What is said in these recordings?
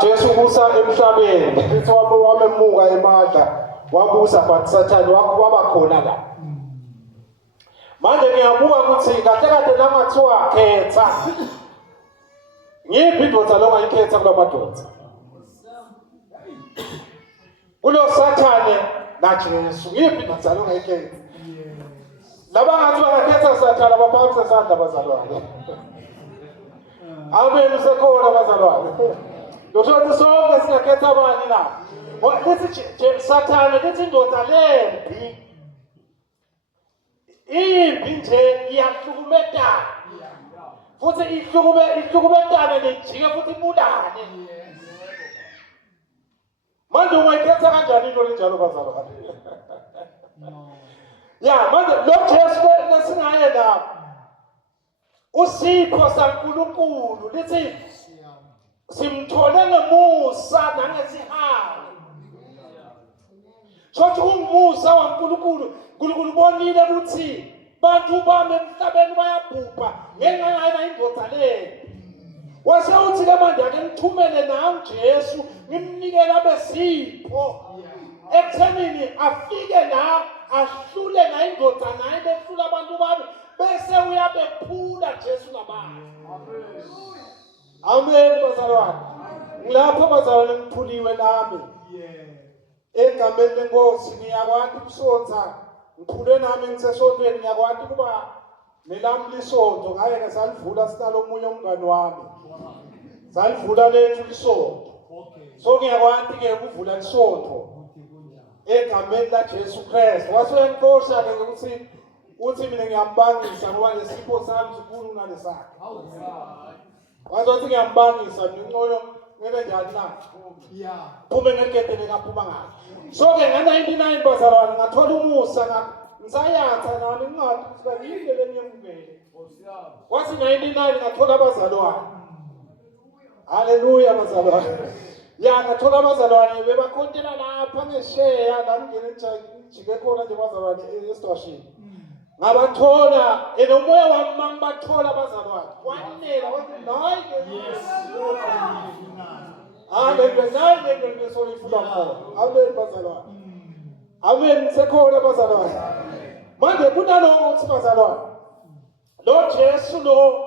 Jesu ubusa emhlabeni ethi wamemuka emandla wabusa but Sathane waba khona la. Manje ngiyabuka ukuthi kahle kahle namathiwa khetha. Ngiphi indoda lo ngayikhetha kulamadoda? Kulo Sathane na Jesu ngiphi indoda lo ngayikhetha? Laba ngathi bangakhetha Sathane abaphathisa isandla abazalwane. Amen usekhona abazalwane. Lokho sonke singakhetha abani la. Lithi Sathane lithi indoda lembi. Imbi nje iyahlukumeta. Futhi ihlukumetane lijike futhi ibulale. Manje ungayikhetha kanjani into enjalo bazalwane? Ya, manje lo Jesu lesingaye la. Usipho saNkulunkulu lithi simthole ngemusa nangesihalo. Shothi umusa waNkulunkulu, uNkulunkulu bonile ukuthi bantu bami emhlabeni bayabhubha ngenxa yayo indoda le. Wase uthi ke manje ake ngithumele nami Jesu ngimnikele abesipho. Ekuthenini afike la ahlule na indoda naye behlula abantu bami bese uyabephula Jesu nabantu. Amen bazalwane. Ngilapho bazalwane ngiphuliwe nami. Egameni lenkosi ngiyakwazi ukusonza. Ngiphule nami ngisesontweni ngiyakwazi kuba nelami lisonto ngaye ngesalivula sinalo omunye umngani wami. Salivula lethu lisonto. So ngiyakwazi ke ukuvula lisonto. Egameni la Jesu Kristu. Wasenkosha ke ukuthi uthi mina ngiyambangisa ngoba lesipho sami sikhulu kunalesakhe. Wazothi ngiyambangisa ngingcono ngeke njani na? Phume ngeketele kaphuma ngayo. So ke nga-99 bazalwane ngathola umusa ngisayatha nami ngingathi ukuthi ngiyindele ngiyemukele. Wathi 99 ngathola abazalwane. Haleluya bazalwane. Ya ngathola abazalwane bebakhontela lapha ngesheya la ngene njike khona nje bazalwane esitwashini. Ngabathola enomoya wami mangibathola abazalwane. Wanela wathi nayi ke. Amen ngesolifula khona. Amen bazalwane. Amen sekhona bazalwane. Manje kunaloko uthi bazalwane. Lo Jesu lo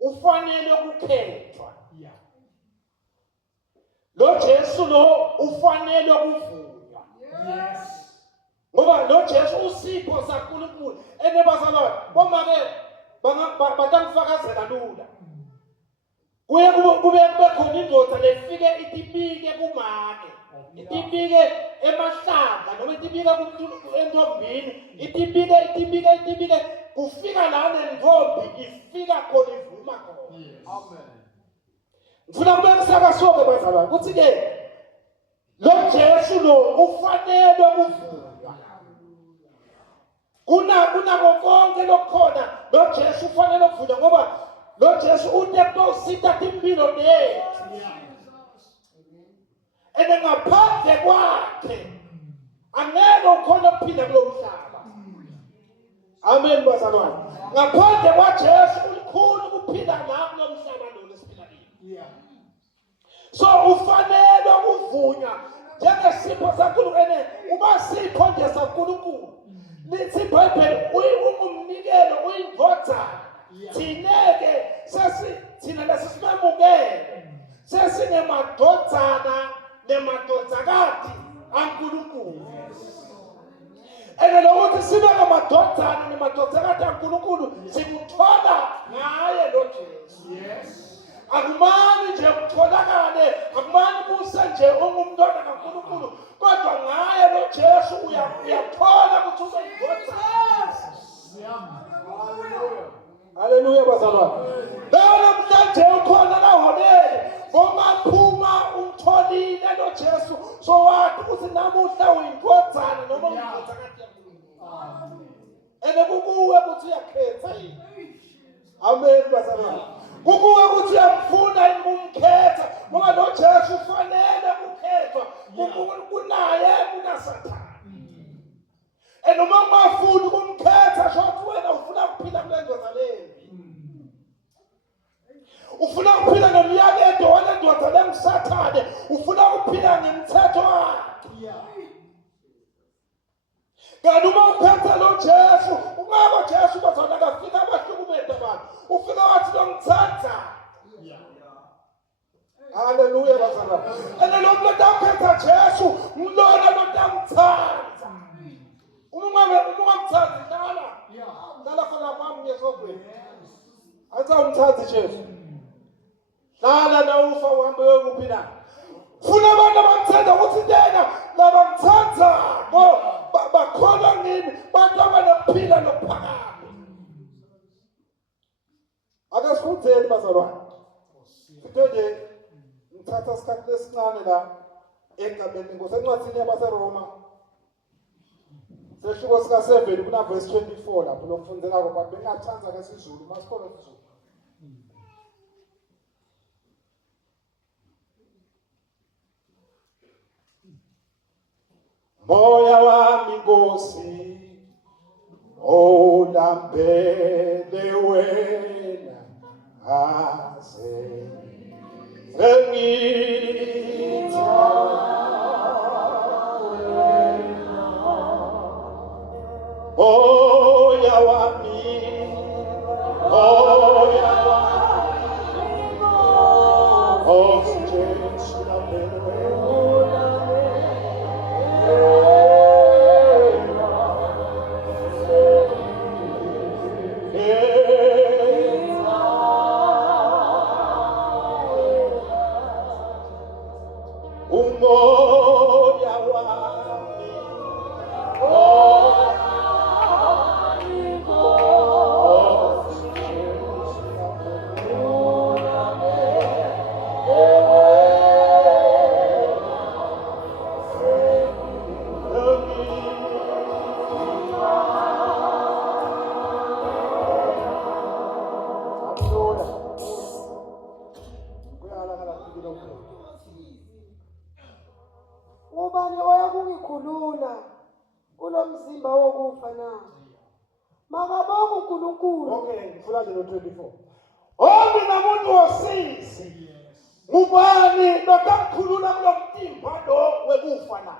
ufanele ukukhethwa. Lo Jesu lo ufanele ukuvunywa. Ngoba lo Jesu usipho saNkulunkulu enebazalwane boma ke batangifakazela lula. Kuye kube khona indoda lefike itibike kumake. Itibike emahlanga noma itibike entombini, itibike kufika la nentombi ifika khona ivuma khona. Amen. Ngifuna kube kusakasoke bazalwane ukuthi ke lo Jesu lo ufanele ukuvunywa. Kuna konke lokhona lo Jesu ufanele ukuvunywa ngoba lo Jesu unekusitha impilo lethu. Ngaphandle kwakhe angeke ukhona ukuphila kulo mhlaba. Amen bazalwane. Ngaphandle kwaJesu ulikhulu ukuphila la kulo mhlaba lo lesiphila kiwo. So ufanele ukuvunywa njengesipho saNkulunkulu uba sipho nje saNkulunkulu. Lithi iBhayibheli ungumnikelo uyindvodzana. Thina lesimemukele sesinemadodzana nemadodzakati aNkulunkulu. Lokuthi sibe ngamadodzana nemadodzakati aNkulunkulu sikuthola ngaye lo Jesu. Akumani nje ukutholakale, akumani kuse nje ungumntwana kaNkulunkulu, kodwa ngaye lo Jesu uyathola ukuthi uzoyidodzana. Haleluya bazalwane. Namhlanje ukhona la holele ngomaphuma umtholile lo Jesu so wathi ukuthi namuhla uyindodzana noma undodzakati yaNkulunkulu. Kukuwe ukuthi uyakhetha yini. Amen bazalwane. Kukuwe ukuthi uyamfuna yini ukumkhetha ngoba lo Jesu ufanele ukukhethwa kunaye kunaSathane. Noma ungafuni ukumkhetha shothi wena ufuna ukuphila kule ndoda leyo. Ufuna ukuphila ngomyalezo wale ndoda Kanti uma uphethe lo Jesu, ungaba Jesu bazona kafika abahlukumeza abantu. Ufika wathi lo ngithatha. Hallelujah bazalwane. Ene lo muntu aphethe Jesu, umlona lo ngithatha. Uma ngithatha dala. Dala khona kwami ngesogweni. Athi umthatha Jesu. Dala na ufa uhambe uyokuphi na? Funa abantu abamthanda ukuthi tena labamthanda bakholwa ngini bantu abanokuphila nokuphakama. Ake sifundzeni bazalwane. Into nje ngithatha isikhathi esincane la enkabeni ngosencwadini yabaseRoma. Sehluko sika 7 kuna verse 24 lapho lokufundzela ko but bengathanda ke isiZulu masikhona isiZulu. Moya wami Nkosi olambele wena aze ngitha moya wami Nkosi Jesu olambele wena Ubani oyakungikhulula kulomzimba wokufa na? Makabonga uNkulunkulu. Okay, ngifuna lo 24. Mina muntu wosisi. Ngubani nokamkhulula kulomtimba lo wekufa na?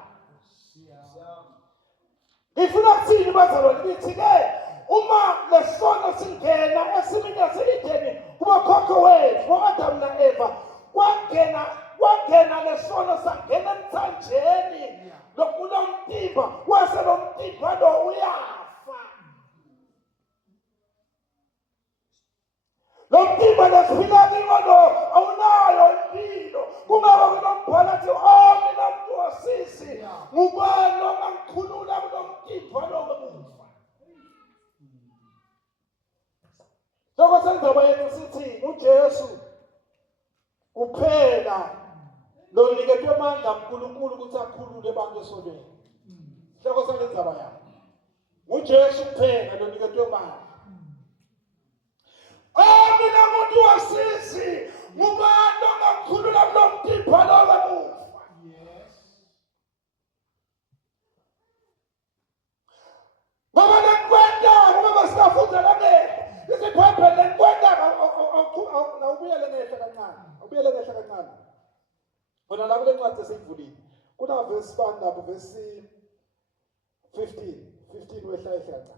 Ngifuna ukuthini bazalwane lithi ke uma lesono singena esimini yaseEdeni kubakhokho wethu uAdam na Eva kwangena lesono sangena emthanjeni lokulomtimba wase lo mtimba lo uyafa. Lo mtimba lesiphila kiwo lo awunayo impilo. Kungaba kulombhala athi mina muntu wasisi ngubani ongangikhulula kulo mtimba lo wekufa. Lokho senzaba yethu sithi uJesu kuphela lo niketwe amandla uNkulunkulu ukuthi akhulule abantu esonweni. Lokho senzaba yakho. uJesu kuphela lo niketwe amandla. Mina muntu wasisi ngubani ongakhulula kulo mtimba lo wekufa. Ngoba lekwenda ngoba singafunda lake isiphephe lekwenda awubuyele ngehla kancane. Bona la kule ncwadi esiyivulile kuna verse 1 lapho verse 15 wehla kancane.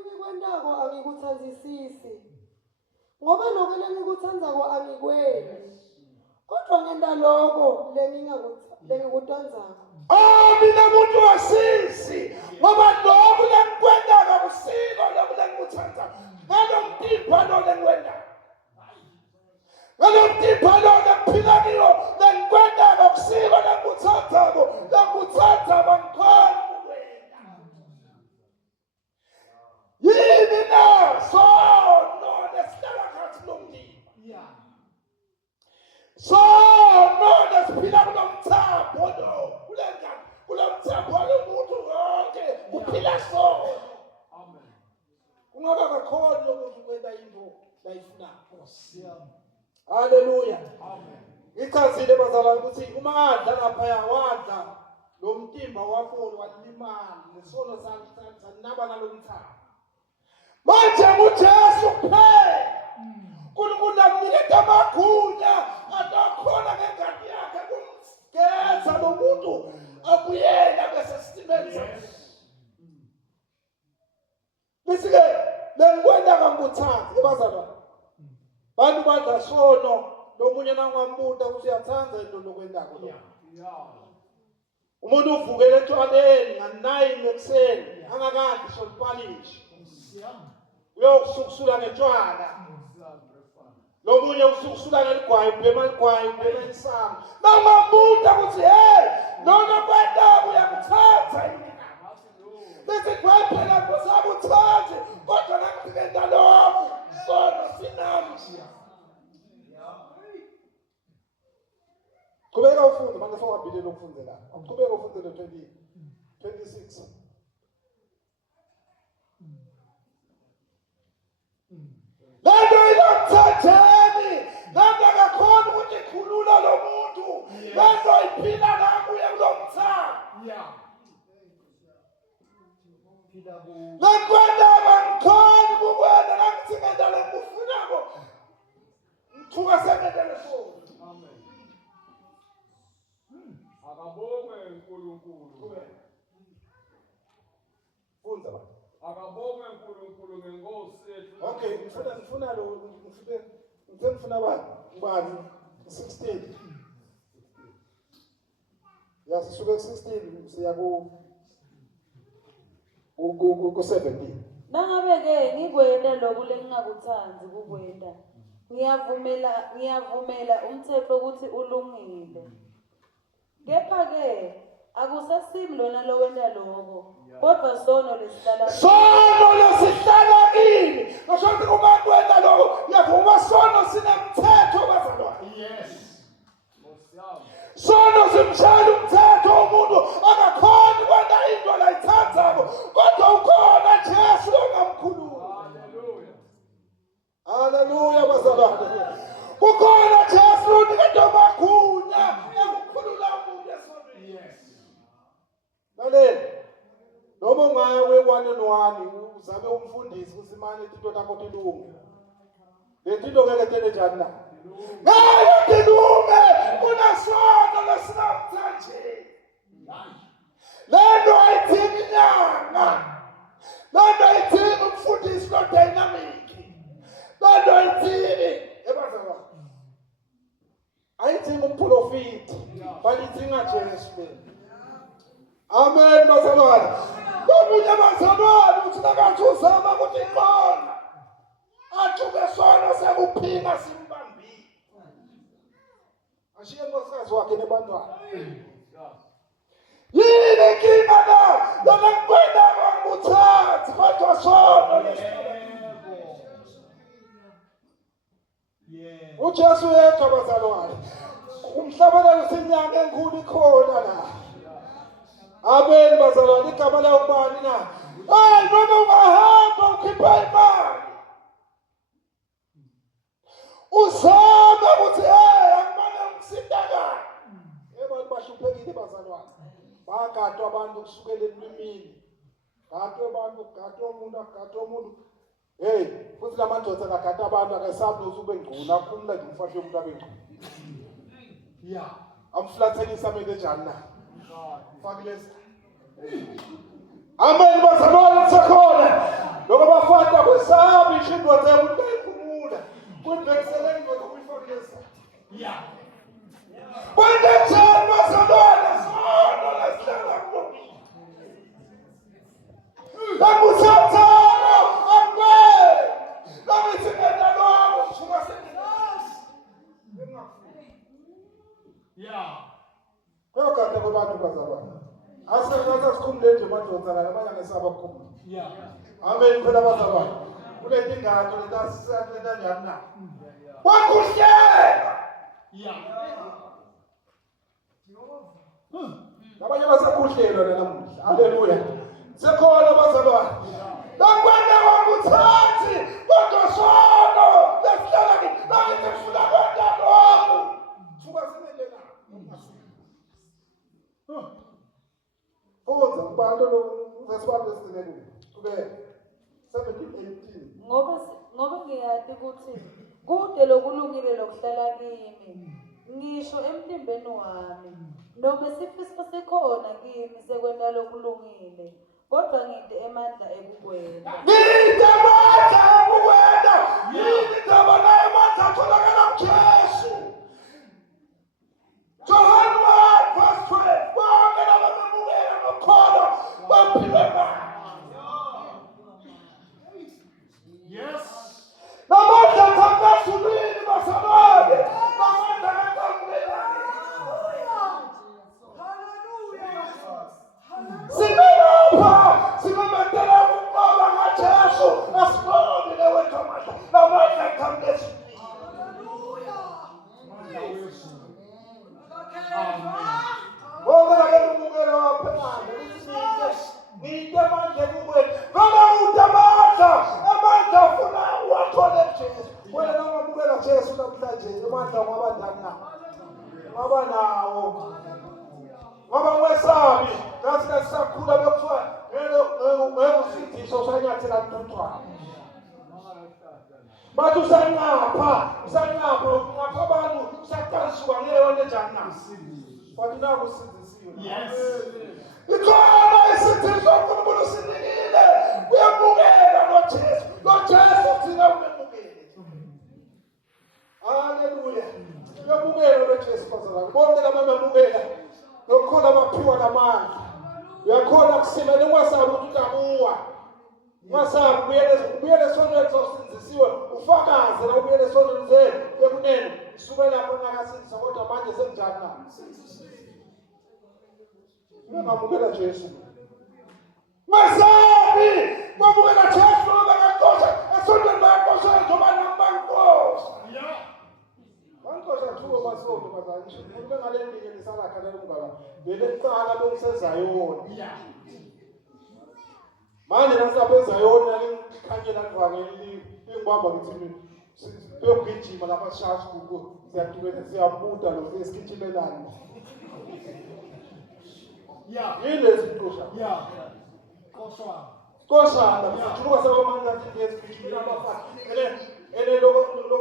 Engikwendako angikuthandisisi ngoba lokho engikuthandako angikwenzi kodwa ngenda lokho lengikuthandzako. Mina muntu wasisi ngoba lokho lengikwendako akusiko lokho lengikuthandako ngalo mtimba lo lengikwendako ngalo mtimba lo lengiphila kiwo lengikwendako akusiko lengikuthandako lengikuthanda bangikhona. Yini na sono lesihlala khathi lomndeni. Sono lesiphila kulomthambo lo. Kulengani? Kulomthambo lomuntu wonke uphila sono. Amen. Kungaba kakhona ukuthi ukwenda into layifunayo. Hallelujah. Amen. Ichazile bazalwane ukuthi uma adla lapha wadla lo mtimba wafuna walimala lesono sanaba nalomthambo. Manje uJesu kuphela uNkulunkulu amnikeza amagunya atakhona ngengadi yakhe senza lo muntu akuyena besesitimeni sakhe. Bese-ke bengikwenda kanguthanda ebazalwane. Bantu badla sono lomunye nangambuta ukuthi uyathanza into lokwendako lo. Umuntu uvukele etshwaleni nga-9 ekuseni angakadli solipalishi. Uyokusukusula ngetshwala. Lomunye usukusula ngeligwayi ubhema ligwayi ubhema isango. Nangambuta ukuthi hey lona kwendako uyangithatha yini. Bese kwaphela kusakuthathe kodwa nakufika lokho sono sinami. Qhubeka ufunde manje sowabhilele ukufunde la. Qhubeka ufunde lo 26. Lento ilomthatheni. Lento akakhona ukuthi ikhulula lo muntu. Lento iphila ngakuye kulomthamo. Nakwenda bangikhona kukwenda ngangithingenda lokufunako. Ngithuka sekendele so. Amen. Akabonge uNkulunkulu. Funda ba. Akabonge uNkulunkulu ngenkosi yethu. Okay, ngifuna lo ngifuna ubani 16. Yasisuke 16 siya ku 17. Nangabe-ke ngikwenda lokhu lengingakuthanzi kukwenda. Ngiyavumela umthetho ukuthi ulungile. Kepha-ke akusasimi lona lo wenda lokho. Kodwa sono lesihlala. Sono lesihlala kini. Ngisho ukuthi uma kwenda lokho yavuma sono sinemthetho bazalwane. Yes. Sono simshaya umthetho umuntu akakhona kwenda into la ithandzako kodwa ukhona Jesu ongamkhulula. Haleluya bazalwane. Ukhona Jesu unikade magunya ukukhulula umuntu esonweni. Yes. Lalela. Noma ungaya kwe-1-on-1 uzabe umfundisi kusimane into takho tilunge. Letinto ngeke tene njani na? Ngeke tilunge unasono lesinamthanje. Lento ayithini nyanga. Lento ayithini umfundisi lo dynamic. Lento ayithini ebazalwane. Ayithini umprofiti. Balithinga Jesu. Amen bazalwane. Lomunye bazalwane uthi nakathi uzama ukuthi iqona. Athuke sona sekuphinga simbambile. Ashiye nkosikazi wakhe nebantwana. Yini inkinga la? Lona kwenda kwanguthatha kodwa sona lesibona. uJesu yedwa bazalwane. Umhlabelelo sinyanga enkulu ikhona la. Amen bazalwane, igama la ubani na? Hayi noma ungahamba ukhipha imali. Uzama ukuthi akumane umsindakala. Abantu bahluphekile bazalwane. Bagadwa abantu kusukela emimini. Gadwe abantu, gadwe umuntu. Hey, futhi lamadodza akagada abantu akasabi uzube ngquna akhumula nje umfahle umuntu abengquna. Yeah. Amflathelisa amele njani na? Fakilesa. Amen bazalwane sakhona. Lokho bafata kwesabi ishindwa zabo ukuthi bayikhumula. Kubhekisele indoda ukuyifakilesa. Yeah. Wena njani bazalwane sono lesihlala kulo. Lamusathana amwe. Lamithengela lokho suka sengilas. Yeah. Kwakade kwabantu bazalwane. Asebenza sikhumule nje madodza la abanye ngesaba ukukhumula. Yeah. Amen phela bazalwane. Kulethi ingato letasisathetha njani na? Wakuhleka. Yeah. Labanye basakuhlelwa namuhla. Haleluya. Sekhona bazalwane. Lakwenda wakuthathi kodwa sono lesihlala kimi. Nathi sifuna kwenda lokho. Thuka simelela. Konza ubantu lo ngesibalo esinene. Kube 17:18. Ngoba ngiyathi ukuthi kude lokulungile lokuhlala kimi. ngisho emlimbeni wami, noma isifiso sikhona kimi sekwenta lokulungile, kodwa ngide emandla ekukwenza. Ngide amandla ekukwenza. Ngide amandla atholakala kuJesu. John 1 verse 12. Bonke labamamukela ngokholwa baphile ngalo. Yes. Namandla akaphezulwini basababe. Namandla akaphezulwini. Sinelapha simemetela ukuqola ngaJesu asibone lewethu amandla. Namandla akaphezulwini. Bonke labamamukela baphile ngide amandla ekukwenza. Ngoba udamandla amandla afuna uwathole kuJesu. Wena namamukela Jesu namhlanje amandla ngabandana. Ngaba nawo. Ngoba wesabi ngathi sakhula bekuthiwa ngeke usanyathela mntwana. Bathi usangapha abantu usaqaliswa ngeyona njani na. Bathi nakusindisiwe. Yes. Ikhona isithiso uNkulunkulu sinikile. Uyamukela noJesu. noJesu thina umemukele. Haleluya. Uyamukela noJesu bazalwane. Bonke labamemukela. Lokukhona abaphiwa namandla. Uyakhona kusimela ungasabi ukuthi uyabuwa. Ungasabi ubuyele esonweni sosinzisiwe ufakaze la ubuyele esonweni zekunene. Isuke lapho ngakasinzisa kodwa manje senjani na? Ungamukela Jesu. Masabi, mamukela Jesu ngakaqosha esonweni bayaqosha njengoba nambankosi. Yeah. Bankosi athuwe basonto bazalisho. Umuntu engalendike lisakhalela umngaba. Vele kuqala lokusezayona. Yeah. Manje nasabezayona likhanyela livangeli ingibamba ngithi beyogijima lapha shashi kuko siyadubeka siyabuda lo esikijimelani. Yeah. Yile zintosha. Yeah. Koshwa. Koshana mfuthuka sakwamandla ngezikijimela abafana. Ele lo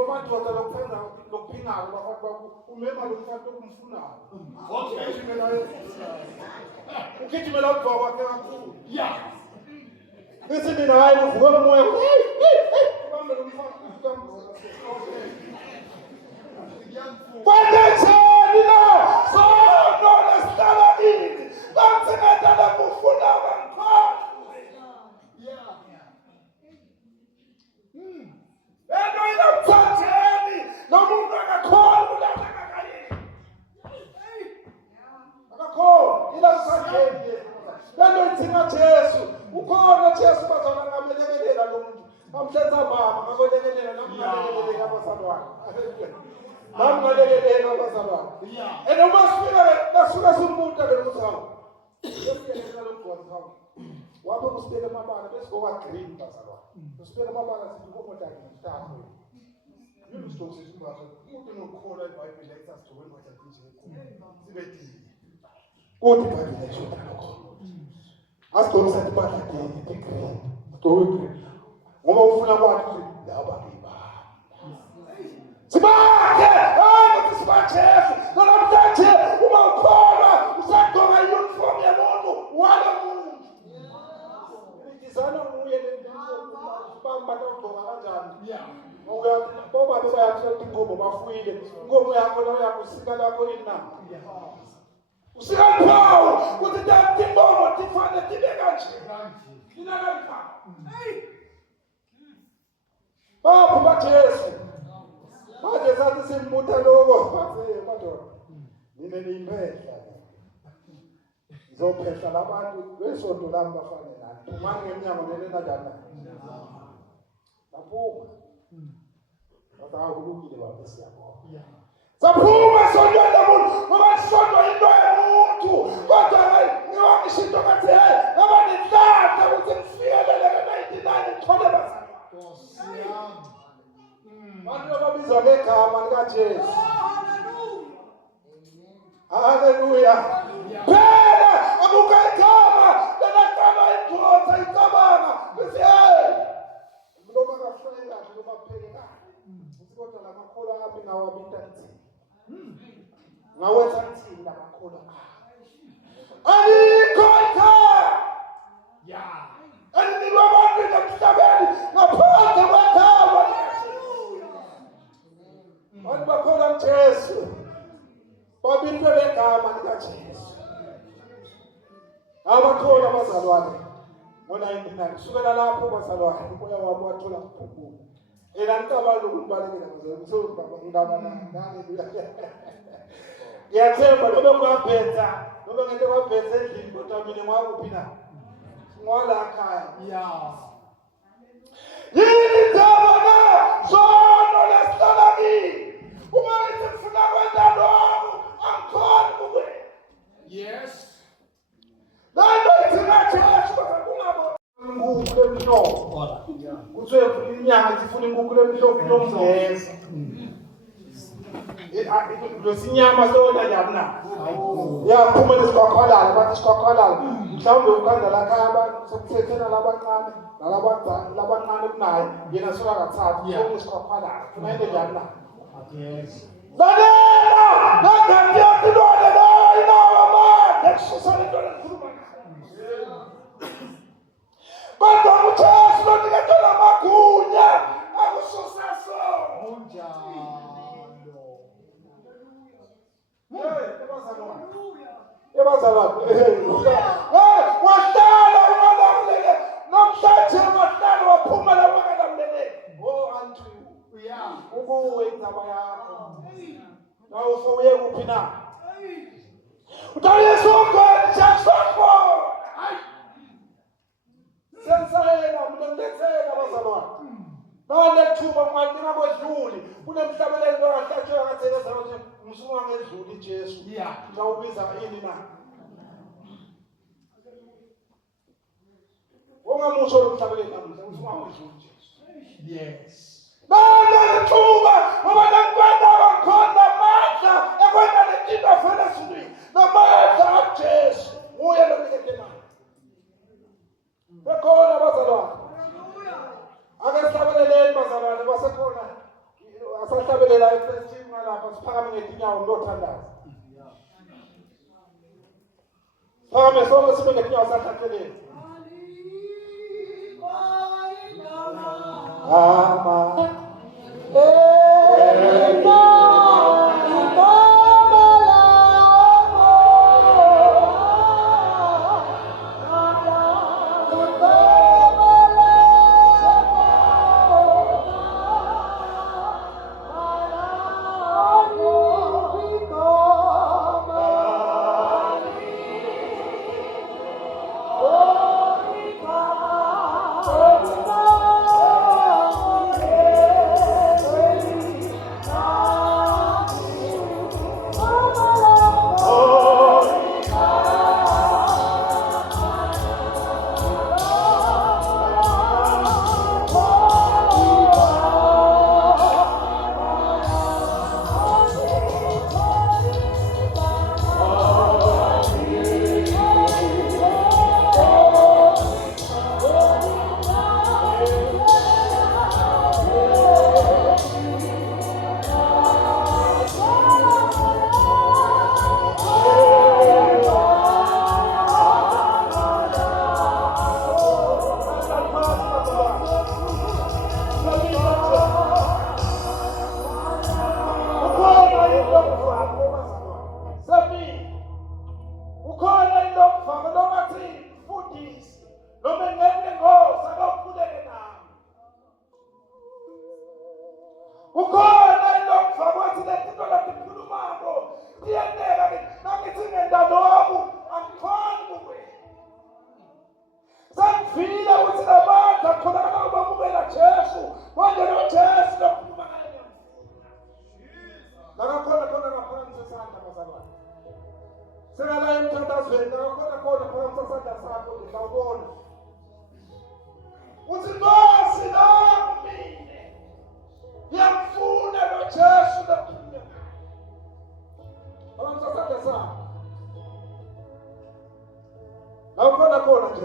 bantu lokuphenza lokuphingako bafathi umema lokufaka okumfunayo. Okay. Ukijimela ubaba wakhe kakhulu. Yeah. Bese mina hayi uvuka umoya. Ubambe lomfana ukambola. Kwatheni la sono lesitalini. Batsengeta la kufuna bangkhona. Yeah. Ento inamthatheni nomuntu akakhona ukuthi akakalini. Akakhona inamthatheni. Lento ithinga Jesu. Ukhona Jesu bazona ngamelekelela lo muntu. Amhlenza mama ngakwelekelela namngalekelela abazalwane. Namngalekelela abazalwane. Yeah. And uma sifika basuka simuntu akuzawo. Yesikelela lokugwaza. Wabe kusibeka amabala bese ngoba green bazalwane. Kusibeka amabala sithi komoda ngithathe. Yini stosi simbazo. Umuntu nokukhola iBhayibheli ekuthatha sigcwele wathi nje. Sibe dini. Kodwa iBhayibheli esho lokho. Asigcwele sathi bathi green. Story. Ngoba ufuna kwathi laba ngiba. Sibakhe! Hayi sibakhe! Namhlanje uma ukholwa usagqoka uniform yomuntu wala muntu. Izana nguye lento bamba ugqoka kanjani? Yeah. Ngoba bayathi ingomo bafuyile. Ingomo yakho la uyakusika lakho ina. Usika phawu ukuthi tanti ingomo tifane tibe kanje. Inalapha. Bapho baJesu. Manje sathi simbuta lokho bathe madoda. Nine niyiphehla. Ngizophehla labantu besonto lami bafane nani. Manje ngemnyango lena dada. Lapho. Bata ukulungile baba siyabona. Yeah. Saphuma sontweni lomuntu ngoba isonto into yomuntu. Kodwa ngiwakishinto kathi hey ngaba nihlahla ukuthi ngifikelele 99 ngithole bazalwane. Bantu ababizwa ngegama likaJesu. Haleluya. Phela akukagama lenaqala indoda icabanga. Bese hey. Noma kahleka noma pheka. Kodwa lamakhola ami ngawabintanzi. ngawenza ngithini labakhona alikho ikhaya Yeah. elinikwa abantu emhlabeni ngaphandle kwegama abantu bakhona kuJesu babintwe begama likaJesu abakhona abazalwane ngo-99 kusukela lapho bazalwane umoya wami wathola ukuphumula ngicabanga ukubalekela ngiyathemba noma kungabhetha noma ngento kwabhetha endlini kodwa mina ngwakuphi na ngwala ekhaya Yeah. yini ndaba na zono lesihlala kini uma ngithi ngifuna kwenza lokhu angikhoni kukwena Yes. lento ithingatheshi kungabo inkukhu emhlophe kuthiwe inyanga zifuna inkukhu emhlophe yomveza losinyama sona yabona yaphuma lesikhwakhwalala bathi isikhwakhwalala mhlawumbe ukanda lakhaya abantu sokuthethela labancane labancane kunaye yena suka kathathu isikhwakhwalala funa into njani Yes. lalela nagandi yatilwane nayo inawamande kususa lento lenkhuluma kodwa uJesu loniketela amagunya akususa sona Unjalo. wahlala ungalamlele namhlanje wahlala waphuma la ungalamlele unto you Yeah. ukuwe indaba yakho nawe ufowuye kuphi na uTyesu ungani jacksonfo sensayena mlengetheka abazalwane nanethuba kungalinga kwedluli kunemhlabelelo bengahlatshwa ngathekeza ukuthi umsuka ngedluli iJesu Yeah. ngawubiza ini na ongamusho lomhlabelelo namuhla umsuka ngedluli iJesu Yes. nanethuba ngoba nakubantu abakhona amandla ekwenza lenkinto afela esulwini namandla kaJesu uye loniketelayo bekhona abazalwane ake sihlabeleleni bazalwane basekhona asahlabelela efesini ngalapha siphakame ngetinyawo lothandaza phakame sonke sibe ngetinyawo sahlahleleni ama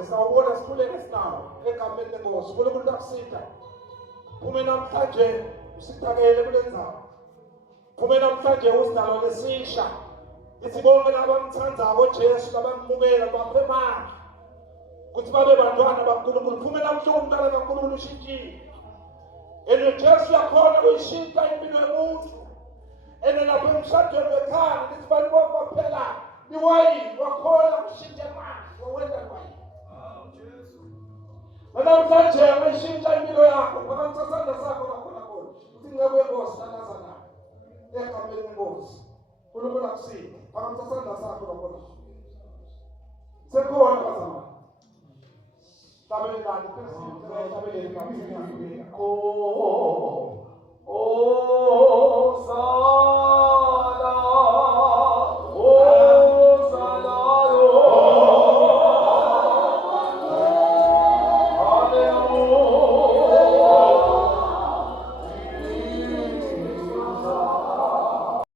sawubona sikhuleke sinawo egameni lenkosi uNkulunkulu takusitha ume namhlanje usithakele kule ndzawo Phume namhlanje usidalo lesisha. Isibonge labamthandayo Jesu labamukela baphe manje. Kuthi babe bantwana baNkulunkulu phume namhlanje umntana kaNkulunkulu ushintshile. Ene Jesu yakhona uyishintsha impilo yomuntu. Ene lapho emshadweni wekhaya lithi bantu baphela niwayini wakhona kushintsha manje wawenza wayini. Namhlanje ayishintsha impilo yakho phakathi sesandla sakho nakhona khona. Uthi ngeke yenkosi nanazana. Ekhambeni lenkosi. UNkulunkulu akusize phakathi sesandla sakho nakhona. Sekhona bazama. Tabelani tabelani tabelani. Oh.